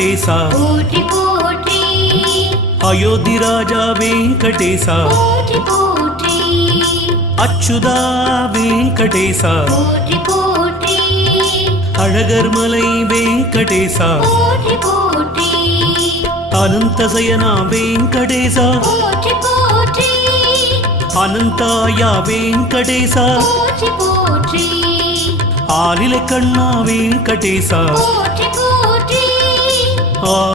Venkatesha పోట్రి పోట్రి Ayodhya Raja Venkatesha పోట్రి పోట్రి Achyuta Venkatesa போட்ரி போட்ரி Alagarmalai Venkatesa போட்ரி போட்ரி அனந்தசயனா Venkatesa போட்ரி போட்ரி அனந்தாயா Venkatesa போட்ரி போட்ரி ஆலிலை Kanna Venkatesa போட்ரி போட்ரி